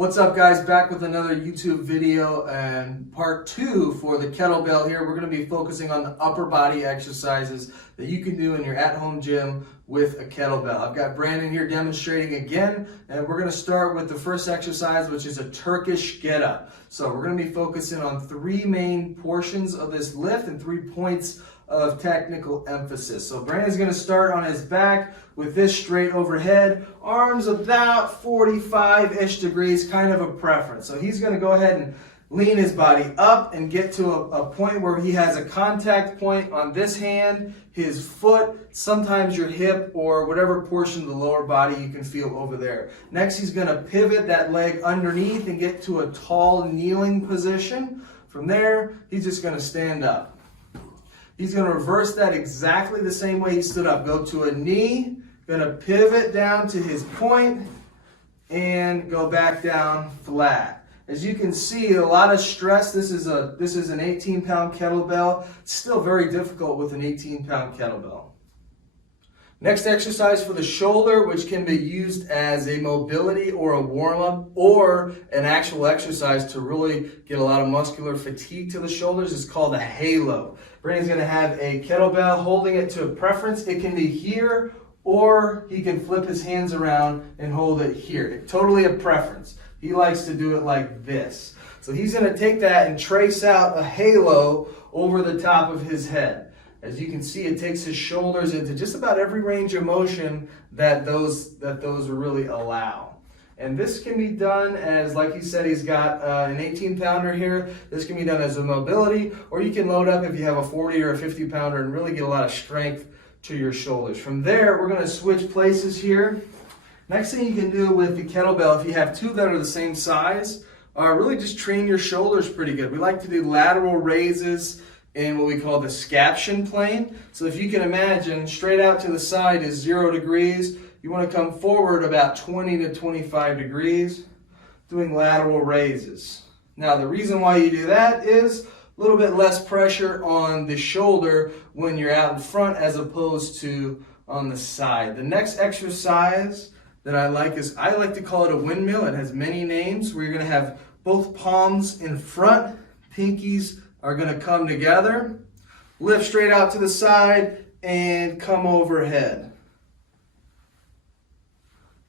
What's up, guys? Back with another YouTube video and part 2 for the kettlebell here. We're going to be focusing on the upper body exercises that you can do in your at-home gym with a kettlebell. I've got Brandon here demonstrating again, and we're going to start with the first exercise, which is a Turkish Get Up. So we're going to be focusing on 3 main portions of this lift and 3 points of technical emphasis. So Brandon's going to start on his back with this straight overhead, arms about 45-ish degrees, kind of a preference. So he's going to go ahead and lean his body up and get to a point where he has a contact point on this hand, his foot, sometimes your hip, or whatever portion of the lower body you can feel over there. Next, he's going to pivot that leg underneath and get to a tall kneeling position. From there, he's just going to stand up. He's going to reverse that exactly the same way he stood up. Go to a knee, going to pivot down to his point, and go back down flat. As you can see, a lot of stress. This is an 18-pound kettlebell. It's still very difficult with an 18-pound kettlebell. Next exercise for the shoulder, which can be used as a mobility or a warm-up or an actual exercise to really get a lot of muscular fatigue to the shoulders, is called a halo. Brandon's going to have a kettlebell holding it to a preference. It can be here, or he can flip his hands around and hold it here. It's totally a preference. He likes to do it like this. So he's going to take that and trace out a halo over the top of his head. As you can see, it takes his shoulders into just about every range of motion that those really allow. And this can be done as, like he said, he's got an 18-pounder here. This can be done as a mobility, or you can load up if you have a 40 or a 50-pounder and really get a lot of strength to your shoulders. From there, we're going to switch places here. Next thing you can do with the kettlebell, if you have 2 that are the same size, really just train your shoulders pretty good. We like to do lateral raises in what we call the scaption plane. So if you can imagine, straight out to the side is 0 degrees. You want to come forward about 20 to 25 degrees, doing lateral raises. Now, the reason why you do that is a little bit less pressure on the shoulder when you're out in front as opposed to on the side. The next exercise that I like to call it a windmill. It has many names, where you're going to have both palms in front, pinkies are going to come together, lift straight out to the side, and come overhead.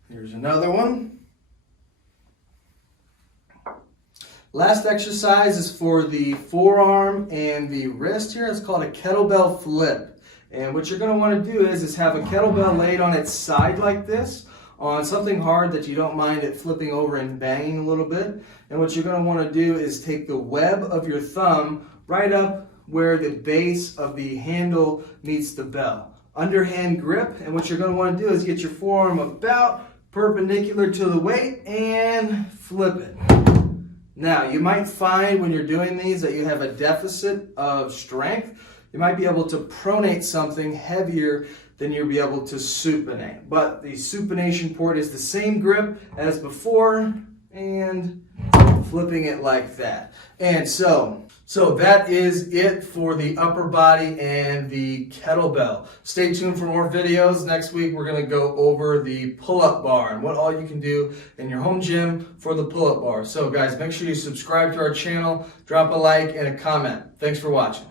Here's another one. Last exercise is for the forearm and the wrist here. It's called a kettlebell flip. And what you're going to want to do is have a kettlebell laid on its side like this, on something hard that you don't mind it flipping over and banging a little bit. And what you're going to want to do is take the web of your thumb right up where the base of the handle meets the bell. Underhand grip, and what you're going to want to do is get your forearm about perpendicular to the weight and flip it. Now, you might find when you're doing these that you have a deficit of strength. You might be able to pronate something heavier than you'll be able to supinate. But the supination port is the same grip as before, and flipping it like that. And so that is it for the upper body and the kettlebell. Stay tuned for more videos. Next week, we're going to go over the pull-up bar and what all you can do in your home gym for the pull-up bar. So guys, make sure you subscribe to our channel, drop a like and a comment. Thanks for watching.